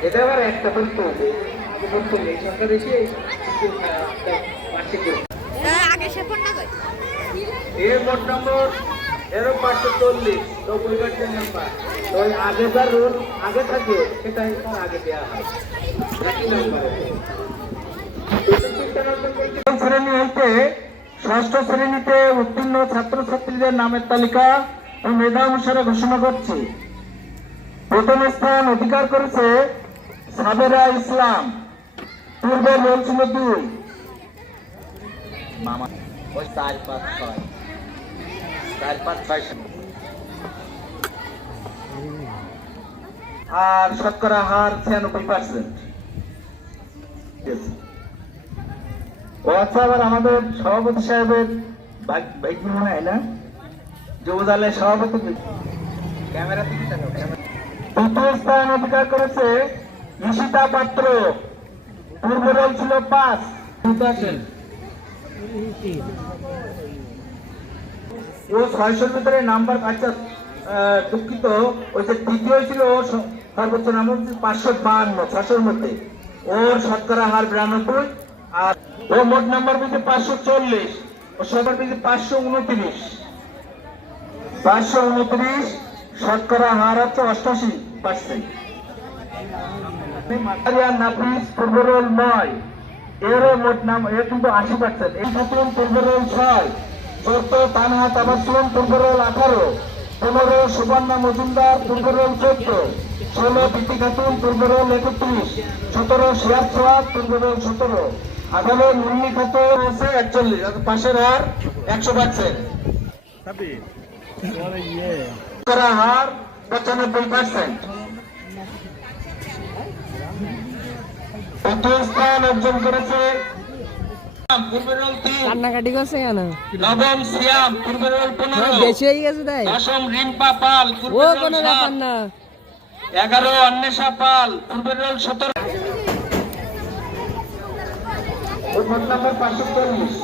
এটা আবার একটা পরীক্ষা নেই সরকার এসে আগে সে ফোনটা এর মোট নম্বর এরও পাঁচশো চল্লিশ তো পরিবর্তন নাম্বার তো ওই আগে যা রোল আগে থাকে সেটাই তার আগে দেওয়া হয়। একই নাম্বারে প্রথম শ্রেণি হইতে ষষ্ঠ শ্রেণীতে উত্তীর্ণ ছাত্রছাত্রীদের নামের তালিকা। ও মেধা অনুসারে ঘোষণা করছি। প্রথম স্থান অধিকার করেছে সাবেরা ইসলাম পূর্বে রোল ছিল দুই। মামা ওই চার পাঁচ ছয়। চার পাঁচ ছয় আর শতকরা হার ছিয়ানব্বই পার্সেন্ট ও আচ্ছা আবার আমাদের সভাপতি সাহেবের ভাগ্য মনে হয় না যুবদলের সভাপতি। তৃতীয় স্থান অধিকার করেছে ঈশিতা পাত্র। পূর্ব রোল ছিল পাঁচ। ও ছয়শোর ভিতরে নাম্বার আচ্ছা দুঃখিত। ওই যে তৃতীয় ছিল ওর সর্বোচ্চ নাম্বার পাঁচশো বাহান্ন ছশোর মধ্যে। ওর শতকরা হার বিরানব্বই আর ও মোট নাম্বার পেয়েছে পাঁচশো চল্লিশ। ও সবার পেয়েছে পাঁচশো উনত্রিশ। পাঁচশো উনত্রিশ, শতকরা হার হচ্ছে অষ্টাশি পার্সেন্ট। নাফিস পূর্বরোল নয়, এরও মোট নাম, এর কিন্তু আশি পার্সেন্ট। এই খাতুন পূর্বরোল ছয়, চোদ্দ তানহা তাবাসুম পূর্বরোল আঠারো, পনেরো সুবর্ণা মজুমদার পূর্বরোল চোদ্দ, ষোলো বিটি খাতুন পূর্বরোল একত্রিশ, সতেরো শিয়ার সোয়াদ পূর্বরোল সতেরো। আঠারো মুন্নি খাতুন একচল্লিশ, পাশের হার একশো পার্সেন্ট। করা হার পঁচানব্বই পার্সেন্ট প্রথম স্থান অর্জন করেছে। কান্নাকাটি করছে কেন? নবম সিয়াম পূর্বেরল হ্যাঁ, পনেরো বেশি হয়ে গেছে তাই। দশম রিম্পা পাল ও কোনো ব্যাপার না। এগারো অন্বেষা পাল পূর্বেরল সতেরো। ওর মোট নাম্বার পাঁচশো চল্লিশ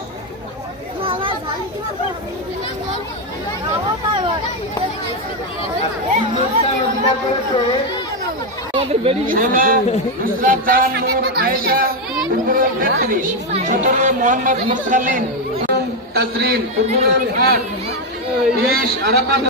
সতেরো মোহাম্মদ মুসলিম তাজরিন পূর্বরল আট বিশ আরাফাত